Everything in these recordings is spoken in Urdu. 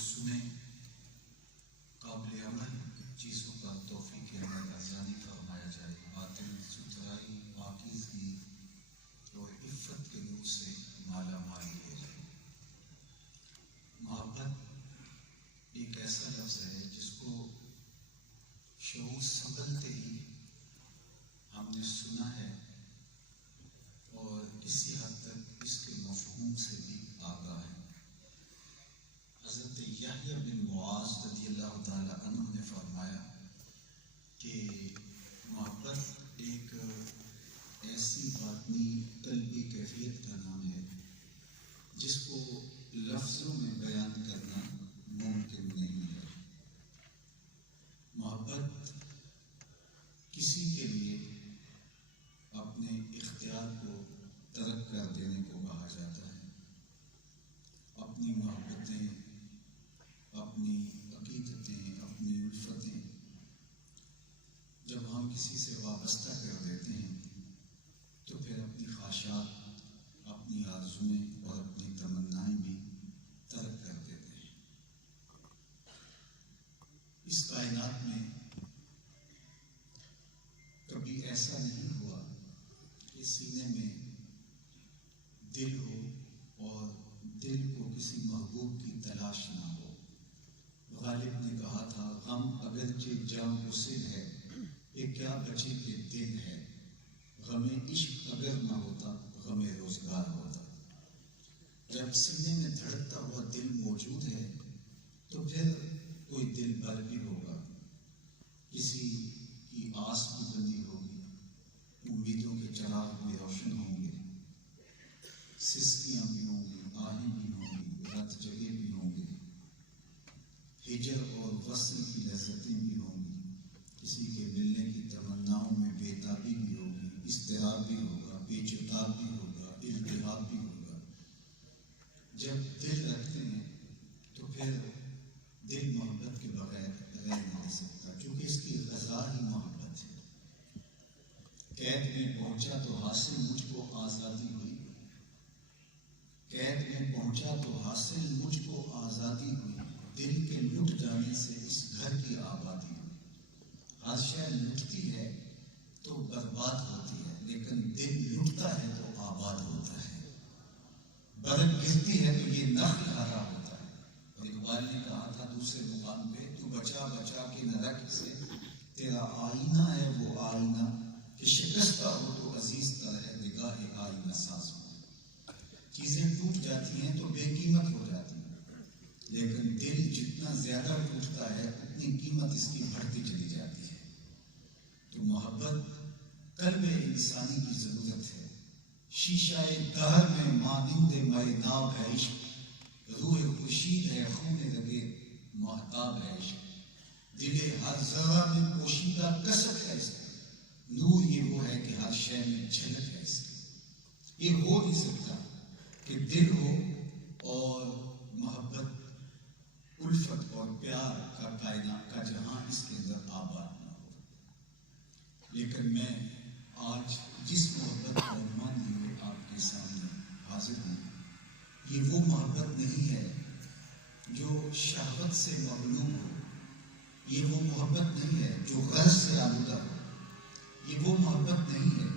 سنیں، قابل عمل چیزوں کا توفیق عمل ارزانی فرمایا جائے، باطن ستھرائی پاکیزگی اور عفت کے نور سے مالا مال کیا جائے۔ محبت ایک ایسا لفظ ہے جس کو شعور سنبھلتے ہی ہم نے سنا ہے اور کسی حد تک اس کے مفہوم سے بھی آگاہ ہے۔ حضرت یحییٰ بن معاذ رضی اللہ تعالی عنہ نے فرمایا کہ محبت ایک ایسی باطنی قلبی کیفیت کا نام ہے جس کو لفظوں میں بیان کرنا ممکن نہیں ہے۔ محبت کسی کے لیے اپنے اختیار کو ترک کر دینے کو کہا جاتا ہے۔ اپنی محبتیں، اپنی عقیدتیں، اپنی الفتیں جب ہم کسی سے وابستہ کر دیتے ہیں تو پھر اپنی خواہشات، اپنی آرزوئیں اور اپنی تمنائیں بھی ترک کر دیتے ہیں۔ اس کائنات میں کبھی ایسا نہیں ہوا کہ سینے میں دل ہو اور دل کو کسی محبوب کی تلاش نہ ہو۔ غالب نے کہا تھا، غم اگرچہ جام گسل ہے، یہ کیا بچے کہ دل ہے، غم عشق اگر نہ ہوتا غم روزگار ہوتا۔ جب سینے میں دھڑکتا ہوا دل موجود ہے تو پھر کوئی دل بھر بھی ہوگا، کسی کی آس بھی بندی ہوگی، امیدوں کے چراغ بھی روشن ہوں گے، سسکیاں بھی ہوں گی، آہیں بھی ہوں گی، رات جگے بھی ہوں گے، ہجر اور وصل کی لذتیں بھی ہوں گی، کسی کے ملنے کی تمناؤں میں بےتابی بھی ہوگی، اضطراب بھی ہوگا، بے چتاب بھی ہوگا، التہاب بھی ہوگا۔ جب دل رکھتے ہیں تو پھر دل محبت کے بغیر رہ نہیں سکتا، کیونکہ اس کی غذا ہی محبت ہے۔ قید میں پہنچا تو حاصل مجھ کو آزادی ہوئی، قید میں پہنچا تو حاصل مجھ کو آزادی ہوئی، دل کے لٹ جانے سے اس گھر کی آبادی ہوئی۔ ہر شے لٹتی ہے تو برباد ہوتی ہے، لیکن دل لٹتا ہے تو آباد ہوتا ہے۔ برگ گرتی ہے تو یہ نخل ہرا ہوتا ہے۔ اور اقبال نے کہا تھا دوسرے مقام پہ، تو بچا بچا کے نہ رکھ سے، تیرا آئینہ ہے وہ آئینہ کہ شکستہ ہو تو عزیز تر ہے نگاہ آئینہ ساز ہو۔ چیزیں ٹوٹ جاتی ہیں تو بے قیمت ہو جاتی ہیں، لیکن دل جتنا زیادہ ٹوٹتا ہے اتنی قیمت اس کی بڑھتی چلی جاتی ہے۔ تو محبت قلب انسانی کی ضرورت ہے۔ شیشہ دہر میں مانند مائناب ہے عشق، روح خورشید ہے خون رگے مہتاب ہے عشق، دل ہر ذرہ میں پوشیدہ کسک ہے اس کا، نور یہ وہ ہے کہ ہر شے میں جھلک ہے اس کی۔ یہ ہو نہیں سکتا کہ دل ہو اور محبت، الفت اور پیار کا کائنات کا جہاں اس کے اندر آباد نہ ہو۔ لیکن میں آج جس محبت کا عنوان لیے آپ کے سامنے حاضر ہوں، یہ وہ محبت نہیں ہے جو شہوت سے مغلوب ہو، یہ وہ محبت نہیں ہے جو غرض سے آلودہ ہو، یہ وہ محبت نہیں ہے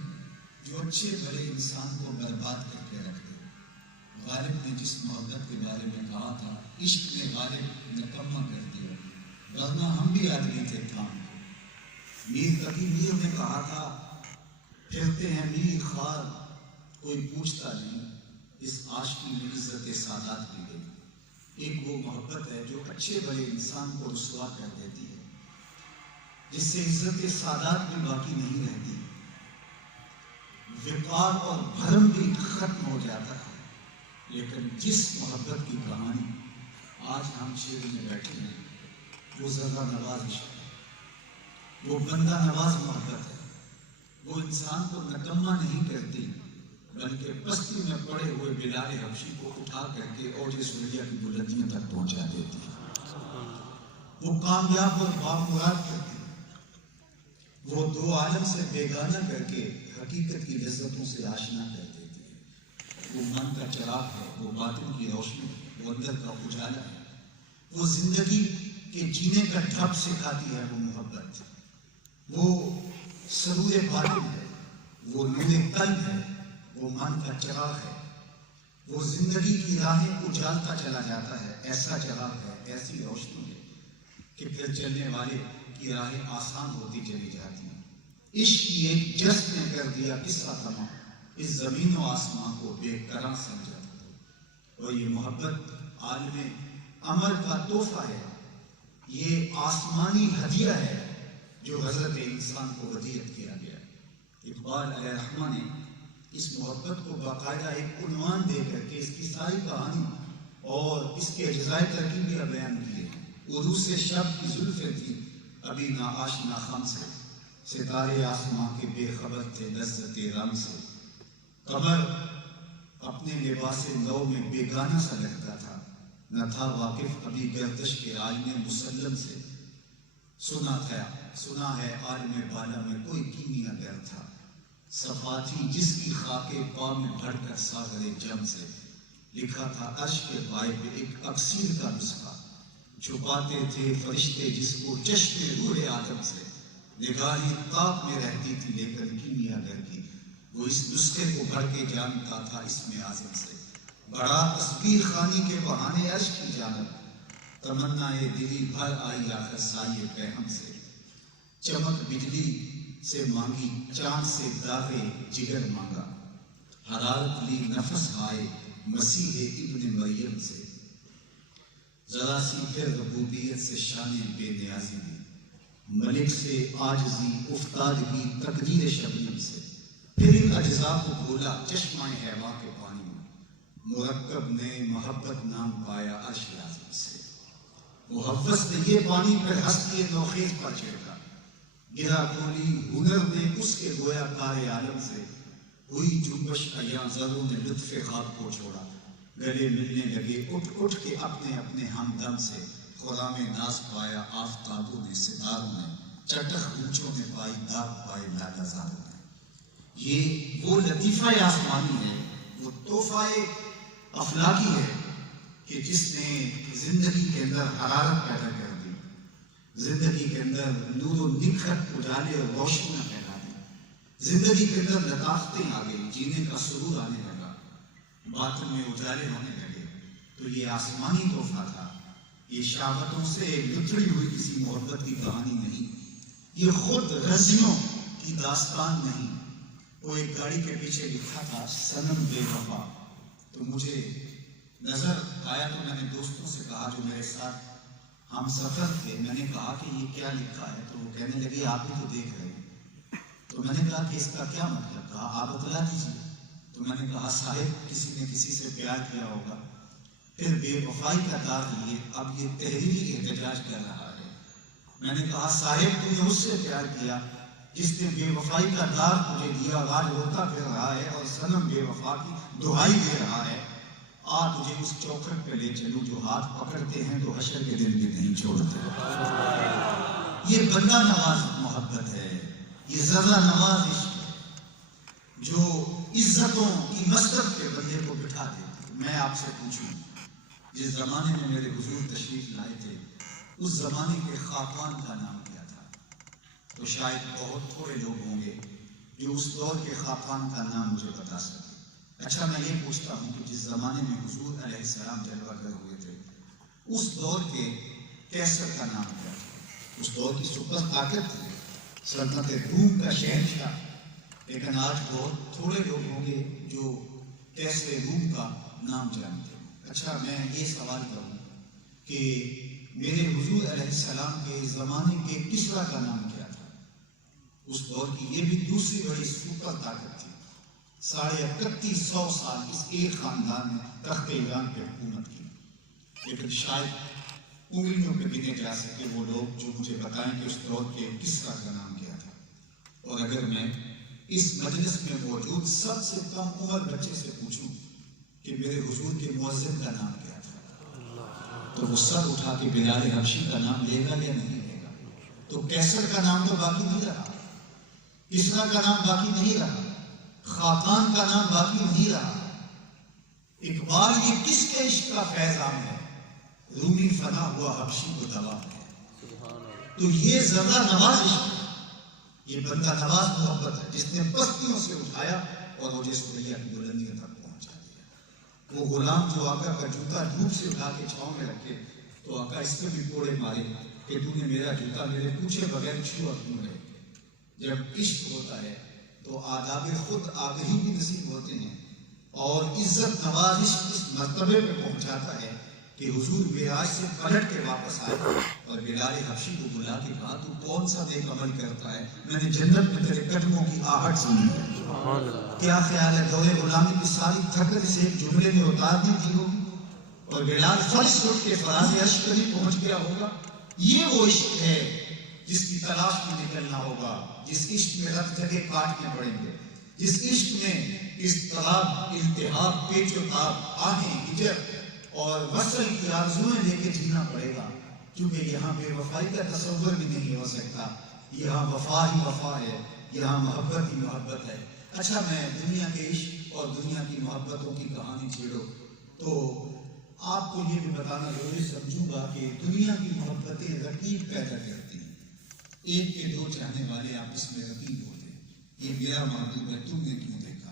جو اچھے بھلے انسان کو برباد کر کے رکھ دے۔ غالب نے جس محبت کے بارے میں کہا تھا، عشق نے غالب نکما کر دیا، ورنہ ہم بھی آدمی تھے کام کے۔ میر کبھی میر نے کہا تھا، پھرتے ہیں میر خوار کوئی پوچھتا نہیں، اس عاشقی میں عزت سادات بھی گئی۔ ایک وہ محبت ہے جو اچھے بھلے انسان کو رسوا کر دیتی ہے، جس سے عزت سادات بھی باقی نہیں رہتی، وقار اور بھرم بھی ختم ہو جاتا ہے۔ لیکن جس محبت کی کہانی آج ہم شیر میں بیٹھے ہیں، وہ ذرہ نواز عشق ہے، وہ بندہ نواز محبت ہے، وہ انسان کو نکما نہیں کرتی بلکہ پستی میں پڑے ہوئے بلال حبشی کو اٹھا کر کے اوج سریا کی بلندیوں تک پہنچا دیتی ہے۔ وہ کامیاب اور بامراد کرتی ہے، وہ دو عالم سے بیگانہ کر کے حقیقت کی لذتوں سے آشنا کر دیتی ہے۔ وہ من کا چراغ ہے، وہ باطن کی روشنی ہے، وہ اندر کا اجالا ہے، وہ زندگی کے جینے کا ڈھب سکھاتی ہے وہ محبت، وہ سرور باطن ہے، وہ نور قلب ہے، وہ من کا چراغ ہے، وہ زندگی کی راہیں اجالتا چلا جاتا ہے، ایسا چراغ ہے، ایسی روشنی ہے کہ پھر چلنے والے کی راہیں آسان ہوتی چلی جاتی ہیں۔ عشق کی ایک جذب نے کر دیا قصہ تمام، اس زمین و آسمان کو بے قرار سمجھا، اور یہ محبت عالم امر کا تحفہ ہے، یہ آسمانی ہدیہ ہے جو حضرت انسان کو ہدیت کیا گیا۔ اقبال علیہ الرحمہ نے اس محبت کو باقاعدہ ایک عنوان دے کر کے اس کی ساری کہانی اور اس کے اجزائے ترکیبیاں بیان کیے۔ عروس شب کی زلفیں تھی ابھی نا آشنا خم سے، ستارے آسماں کے بے خبر تھے لذت رم سے، قمر اپنے لباس نو میں بیگانہ سا لگتا تھا، نہ تھا واقف ابھی گردش کے آئینے مسلم سے، سنا ہے عالم بالا میں کوئی کیمیا گر تھا، صفا تھی جس کی خاک پا میں بڑھ کر ساغر جم سے، لکھا تھا عرش کے پائے پہ ایک اکسیر کا نسخہ، چھپاتے تھے فرشتے جس کو چشم روح آدم سے، نگاہیں تاب میں رہتی تھی لیکن کیمیا گر کی، وہ اس نسخے کو بڑھ کے جانتا تھا اسم اعظم سے، بڑا تصویر خانی کے بہانے عرش کی جانب، تمنا دلی بھر آئی آخر سائے پہم سے، چمک بجلی سے مانگی چاند سے داغے جگر مانگا، حرارت لی نفس آئے مسیح ابن مریم سے، ذرا سی پھر ربوبیت سے شان بے نیازی دی، ملک سے عاجزی افتادگی تقدیر شبنم سے، پھر ان اجزاء کو بولا چشمہ حیوا کے پانی میں، مرکب نے محبت نام پایا عرش اعظم سے، محوس نے یہ پانی پھر ہستی نوخیز پر چھڑکا، گرا کھولی ہنر نے اس کے گویا کار عالم سے، ہوئی جنبش ایاں ذروں نے لطف خواب کو چھوڑا، گلے ملنے لگے اٹھ اٹھ کے اپنے اپنے ہمدم سے، خرام ناز پایا آفتابوں نے ستاروں نے، چٹخ اونچوں نے پائی داغ پائے لالا زاروں نے۔ یہ وہ لطیفہ آسمانی ہے، وہ تحفہ افلاکی ہے کہ جس نے زندگی کے اندر حرارت پیدا کر دی، زندگی کے اندر نور و نکھت اجالے اور روشنیاں پیدا دی، زندگی کے اندر لطافتیں آ گئی، جینے کا سرور آنے لگا، باطن میں اجالے ہونے لگے۔ تو یہ آسمانی تحفہ تھا، یہ شہوتوں سے لتڑی ہوئی کسی محبت کی کہانی نہیں، یہ خود رضیوں کی داستان نہیں۔ وہ ایک گاڑی کے پیچھے لکھا تھا صنم بے وفا، تو مجھے نظر آیا تو میں نے دوستوں سے کہا جو میرے ساتھ ہم سفر تھے، میں نے کہا کہ یہ کیا لکھا ہے، تو وہ کہنے لگے آپ ہی تو دیکھ رہے ہیں۔ تو میں نے کہا کہ اس کا کیا مطلب، کہا آپ بتلا دیجیے۔ تو میں نے کہا صاحب کسی نے کسی سے پیار کیا ہوگا، پھر بے وفائی کا داغ لیے اب یہ تحریری احتجاج کر رہا ہے۔ میں نے کہا صاحب تو نے اس سے پیار کیا جس نے بے وفائی کا داغ تجھے دیا، آج روتا پھر رہا ہے اور صنم بے وفا کی دہائی دے رہا ہے، آ تجھے اس چوکھٹ پہ لے چلوں جو ہاتھ پکڑتے ہیں تو حشر کے دن بھی نہیں چھوڑتے۔ یہ بندہ نواز محبت ہے، یہ ذرہ نواز عشق ہے جو عزتوں کی مسرت کے بندے کو بٹھا دیتی۔ میں آپ سے پوچھوں، جس زمانے میں میرے حضور تشریف لائے تھے اس زمانے کے خاقان کا نام کیا تھا؟ تو شاید بہت تھوڑے لوگ ہوں گے جو اس دور کے خاقان کا نام مجھے بتا سکتے۔ اچھا میں یہ پوچھتا ہوں کہ جس زمانے میں حضور علیہ السلام جلوہ گر ہوئے تھے اس دور کے کیسر کا نام کیا تھا؟ اس دور کی سپر طاقت تھی، سلطنت روم کا شہنشاہ، لیکن آج بہت تھوڑے لوگ ہوں گے جو کیسر روم کا نام جانتے ہیں۔ اچھا میں یہ سوال کروں کہ میرے حضور علیہ السلام کے زمانے کے کسرا کا نام کیا تھا؟ اس دور کی یہ بھی دوسری بڑی سپر طاقت تھی، 3150 سال اس ایک خاندان نے تخت ایران پہ حکومت کی، لیکن شاید انگلیوں پہ گنے جا سکے وہ لوگ جو مجھے بتائیں کہ اس دور کے کسرا کا نام کیا تھا۔ اور اگر میں اس مجلس میں موجود سب سے کم عمر بچے سے پوچھوں کہ میرے حضور کے مؤذن کا نام کیا تھا، تو وہ سر اٹھا کے بلال حبشی کا نام لے گا یا نہیں لے گا؟ تو کیسر کا نام تو باقی نہیں رہا، کسرا کا نام باقی نہیں رہا، خاقان کا نام باقی نہیں رہا۔ اقبال یہ کس کے عشق کا فیضان ہے؟ رومی فنا ہوا حبشی کو دوا ہے. تو یہ ذرہ نواز عشق ہے، یہ بندہ نواز محبت ہے جس نے پستیوں سے اٹھایا اور مجھے سوریا کی بلندیوں تک پہنچا دیا. وہ غلام جو آقا کا جوتا دھوپ سے اٹھا کے چھاؤں میں رکھے تو آقا اس پہ بھی کوڑے مارے کہ تو نے میرا جوتا میرے پوچھے بغیر چھوا کیوں ہے. جب عشق ہوتا ہے تو آداب خود آگہی بھی نصیب ہوتے ہیں اور عزت نواز عشق اس مرتبے پہ پہنچاتا ہے کہ حضور معراج سے پلٹ کے واپس آئے اور بلال حبشی کو بلا کے کہا تو کون سا نیک عمل کرتا ہے، میں نے جنت میں تیرے قدموں کی آہٹ سنی ہے. کیا خیال ہے دور غلامی کی ساری تھکن سے ایک جملے میں اتار دی تھی ہوگی اور بلال فرش اٹھ کے فراز عشق ہی پہنچ گیا ہوگا. یہ وہ عشق ہے جس کی تلاش میں نکلنا ہوگا، جس عشق میں رت جگہ کاٹنے پڑیں گے، جس عشق میں اضطراب، التہاب، پیچ و تاب، آہیں، ہجر اور وصل کی آرزویں لے کے جینا پڑے گا. کیونکہ یہاں بے وفائی کا تصور بھی نہیں ہو سکتا. یہاں وفا ہی وفا ہے، یہاں محبت ہی محبت ہے. اچھا میں دنیا کے عشق اور دنیا کی محبتوں کی کہانی چھیڑو تو آپ کو یہ بھی بتانا ضروری سمجھوں گا کہ دنیا کی محبتیں رقیب پیدا کرتی ہیں. ایک کے دو چاہنے والے آپس میں رقیب ہوتے ہیں. یہ میرا محبوب ہے، تم نے کیوں دیکھا،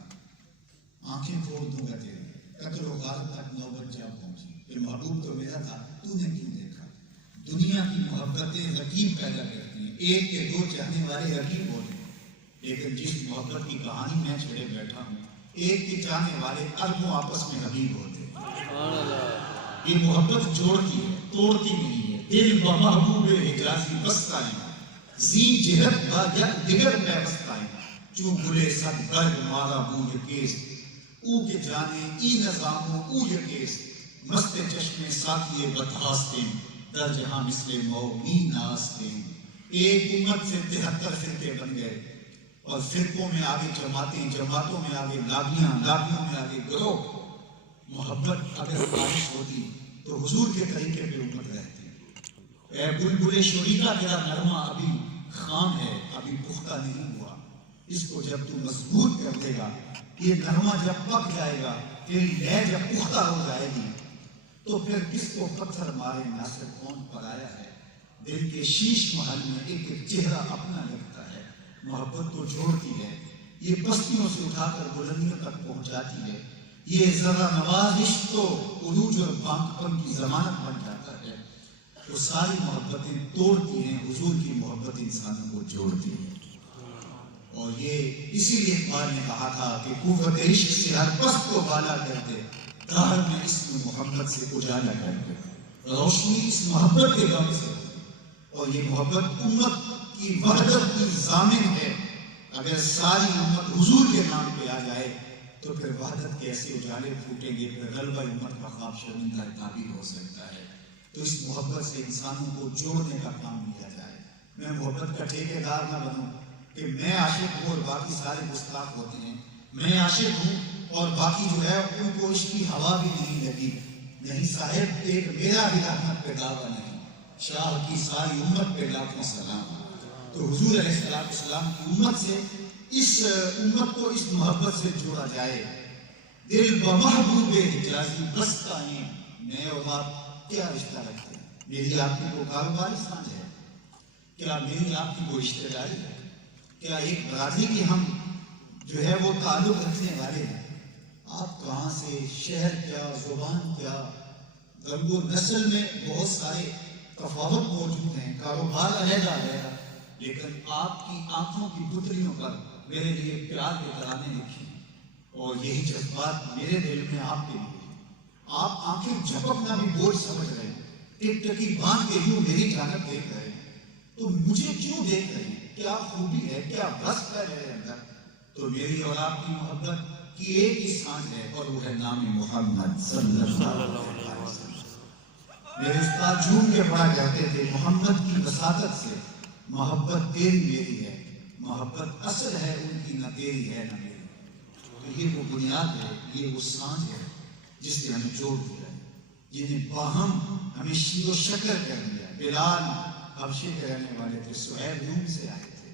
آنکھیں پھوڑ دوں گا تیری، قتل و غارت تک نوبت جا پہنچی، یہ محبوب تو میرا تھا، تو نے کیوں دیکھا. دنیا کی محبتیں رقیب پیدا کرتی ہیں. ایک کے دو چاہنے والے رقیب ہوتے ہیں، لیکن جس محبت کی کہانی میں چھڑے بیٹھا ہوں ایک کے چاہنے والے اربوں آپس میں حبیب ہوتے ہیں. یہ محبت جوڑتی ہے، توڑتی نہیں ہے. دل بمحبوب حجازی بستائیں زی جہت با یک دگر پیوستائیں چوں گلے صد برگ مارا بو یکیس او کے جانے ای نظاموں او یکیس مست چشم ساکیے بدہاستیں در جہاں مثل مومی ناستیں. ایک امت سے 73 فرقے بن گئے اور فرقوں میں آگے جماعتیں، جماعتوں میں آگے لاگیاں، لاگیوں میں آگے گروہ. محبت اگر خواہش ہوتی تو حضور کے طریقے پہ امت رہتی. اے بلبل شریکہ تیرا نغمہ ابھی خام ہے، ابھی پختہ نہیں ہوا. اس کو جب تو مضبوط کر دے گا، یہ نغمہ جب پک جائے گا، تیری لے جب پختہ ہو جائے گی تو پھر کس کو پتھر مارے ناصر کون پرایا ہے. دل کے شیش محل میں ایک ایک چہرہ اپنا لگتا ہے. محبت تو جوڑتی ہے، یہ بستیوں سے اٹھا کر بلندیوں تک پہنچاتی ہے. یہ ذرہ نواز عشق تو عروج اور پانکپن کی ضمانت بن جاتا ہے. وہ ساری محبتیں توڑتی ہیں، حضور کی محبت انسانوں کو جوڑتی ہے. اور یہ اسی لیے اقبال نے کہا تھا کہ قوت عشق سے ہر پست کو بالا کر دے، دہر میں اسم محمد سے اجالا کر دے. روشنی اس محبت کے غم سے، اور یہ محبت امت کی وحدت کی ضامن ہے. اگر ساری امت حضور کے نام پہ آ جائے تو پھر وحدت کے ایسے اجالے پھوٹیں گے، پھر غلبہ امت کا خواب شرمندہ تعبیر ہو سکتا ہے. تو اس محبت سے انسانوں کو جوڑنے کا کام لیا جائے. میں محبت کا ٹھیکیدار نہ بنوں کہ میں عاشق ہوں اور باقی سارے گستاخ ہوتے ہیں. میں عاشق ہوں اور باقی جو ہے ان کو عشق کی ہوا بھی نہیں لگی. نہیں صاحب، ایک میرا بھی رحمت پہ دعویٰ نہیں، شاہ کی ساری امت پہ لاکھوں سلام. تو حضور علیہ السلام کی امت سے، اس امت کو اس محبت سے جوڑا جائے. دل بمحبوب حجازی بستائیں. میں اور آپ کیا رشتہ رکھتے ہیں؟ میری آپ کی کو کاروباری سانجھ ہے؟ کیا میری آپ کی کوئی رشتہ داری ہے؟ کیا ایک برادری کی ہم جو ہے وہ تعلق رکھنے والے ہیں؟ آپ کہاں سے، شہر کیا، زبان کیا، رنگ و نسل میں بہت سارے تفاوت موجود ہیں، کاروبار علیحدہ علیحدہ، لیکن آپ کی آنکھوں کی پتلیوں پر میرے لیے پیار کے ترانے لکھے اور یہی جذبات میرے دل میں آپ کے لیے. آپ آنکھیں جھپکنا بھی بوجھ سمجھ رہے ہیں، ٹک ٹکی باندھ کے یوں میری جانب دیکھ رہے ہیں. تو مجھے کیوں دیکھ رہے ہیں؟ کیا خوبی ہے، کیا بست ہے میرے اندر؟ تو میری اور آپ کی محبت کی ایک ہی سانجھ ہے اور وہ ہے نام محمد صلی اللہ علیہ وسلم. میرے استاد جھوم کے پڑھا کرتے تھے محمد کی وساطت سے محبت تیری میری ہے، محبت اصل ہے ان کی، نہ تیری ہے نہ میری. تو یہ وہ بنیاد ہے، یہ وہ سانجھ ہے جس نے ہمیں جوڑ دیا ہے، جنہیں باہم ہمیں شیر و شکر کر دیا. بلال حبشے کے رہنے والے تھے، سہیب روم سے آئے تھے،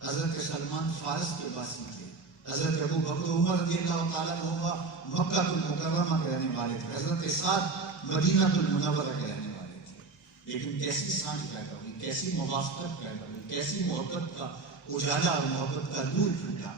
حضرت سلمان فارس کے باسی تھے، حضرت ابو بکر عمر رضی اللہ تعالیٰ عنہ مکہ المکرمہ کے رہنے والے تھے، حضرت سعد مدینہ المنورہ کے رہنے والے تھے، لیکن کیسی سانجھ پیدا ہوئی، کیسی موافقت پیدا ہوئی، کیسی محبت کا اجالا اور محبت کا نور پھوٹا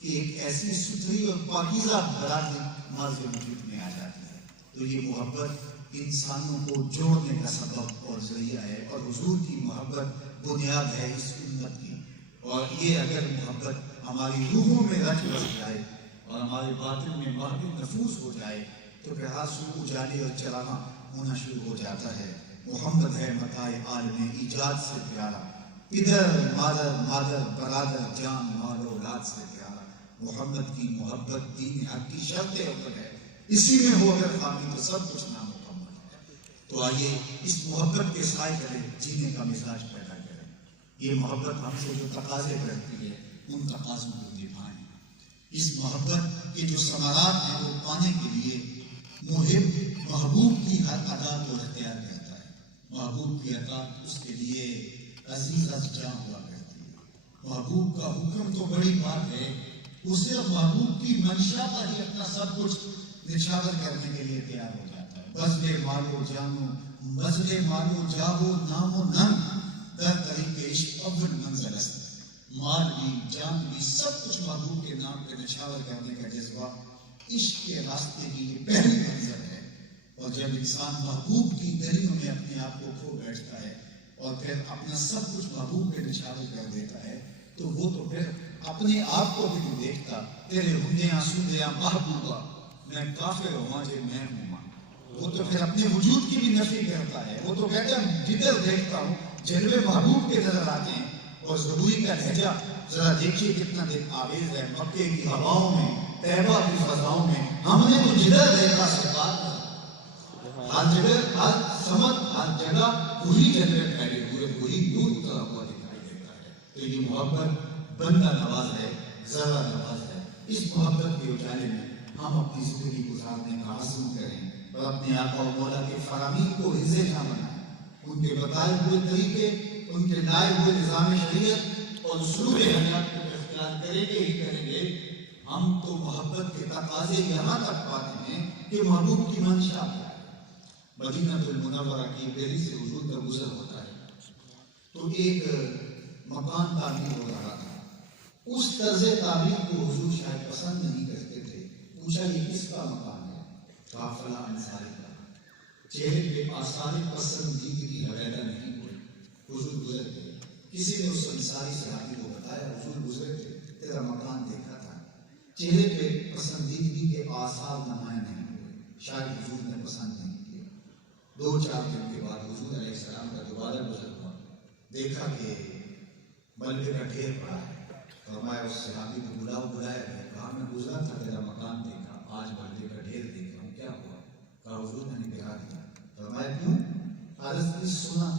کہ ایک ایسی ستھری اور پاکیزہ برادری مرز وجود میں آ جاتی ہے۔ تو یہ محبت انسانوں کو جوڑنے کا سبب اور ذریعہ ہے، اور حضور کی محبت بنیاد ہے اس امت کی۔ اور یہ اگر محبت ہماری روحوں میں رچ بس جائے اور ہمارے باطن میں محبت نفوذ ہو جائے تو پھر آنسو اجالے اور چراغاں ہونا شروع ہو جاتا ہے۔ محمد ہے متاع عالم ایجاد سے پیارا، پدر مادر برادر جان مال اولاد سے پیارا۔ محمد کی محبت دین حق کی شرط اول ہے، اسی میں ہو اگر خامی تو سب کچھ نامکمل ہے۔ تو آئیے اس محبت کے سائے کرے جینے کا مزاج پیدا کریں۔ یہ محبت ہم سے جو تقاضے کرتی ہے ان تقاضوں کو نبھائیں۔ اس محبت کے جو ثمرات ہیں وہ پانے کے لیے محب محبوب کی ہر ادا کو اختیار کرتا ہے۔ محبوب کی اطاعت اس کے لیے عزیز از جاں ہوا کرتی ہے۔ محبوب کا حکم تو بڑی بات ہے، وہ صرف محبوب کی منشا پر ہی اپنا سب کچھ نچھاور کرنے کے لیے تیار ہو جاتا ہے۔ بذل مالو جانو بذل مالو جاو نام و ننگ در طریق عشق اول منزل است۔ مال بھی جان بھی سب کچھ محبوب کے نام پہ نچھاور کرنے کا جذبہ عشق کے راستے کی یہ پہلی منزل ہے۔ اور جب انسان محبوب کی گلیوں میں اپنے آپ کو کھو بیٹھتا ہے اور پھر اپنا سب کچھ محبوب پہ نچھاور کر دیتا ہے تو وہ تو پھر اپنے آپ کو بھی نہیں دیکھتا۔ تیرے ہندیاں سندیاں محبوبہ میں کافر ہوں جے میں ہوں ماں، وہ تو پھر اپنے وجود کی بھی نفی کرتا ہے۔ وہ تو کہتا ہے جدھر دیکھتا ہوں جلوے محبوب کے نظر آتے ہیں۔ اور ضروری کا لہجہ ذرا دیکھیے کتنا دل آویز ہے، مکے کی ہواؤں میں طیبہ کی فضاؤں میں ہم نے تو جدھر دیکھا سرکار کا، ہر جگہ ہر سمت ہر جگہ وہی جلوے پھیلے ہوئے، وہی نور اترا ہوا دکھائی دیتا ہے۔ تو یہ محبت بندہ نواز ہے، ذرا نواز ہے۔ اس محبت کے اجالے میں ہم اپنی زندگی گزارنے کا عزم کریں اور اپنے آقا و مولا کے فرامین کو حصہ جاں بنائیں۔ ان کے بتائے ہوئے طریقے، ان کے لائے ہوئے نظام شریعت اور اسلوب حیات کو اختیار کریں گے ہی کریں گے۔ ہم تو محبت کے تقاضے یہاں تک پاتے ہیں کہ محبوب کی منشا ہے۔ مدینہ المنورہ کی دہلی سے حضور کا گزر ہوتا ہے تو ایک مکان تعمیر ہو رہا تھا۔ اس طرز تعمیر کو حضور شاید پسند نہیں کرتے تھے۔ پوچھا یہ کس کا مکان ہے؟ کہا فلاں انصاری کا۔ چہرے پہ آثار پسندیدگی علیحدہ نہیں ہوئی۔ حضور گزر گئے۔ کسی نے اس انصاری صحابی کو بتایا حضور گزر گئے، تیرا مکان دیکھا تھا، چہرے پہ پسندیدگی کے آثار نمایاں نہیں ہوئے، شاید حضور نے پسند نہیں کیا۔ 2-4 دن کے بعد حضور علیہ السلام کا دوبارہ گزر ہوا، دیکھا کہ ملبے کا ڈھیر پڑا ہے۔ فرمایا اس صحابی کو بلایا گیا، کہا میں گزرا تھا تیرا مکان دیکھا، آج ملبے کا ڈھیر دیکھ رہا ہوں، کیا ہوا؟ کہا حضور میں نے گرا دیا۔ فرمایا کیوں؟ عرض کی سنا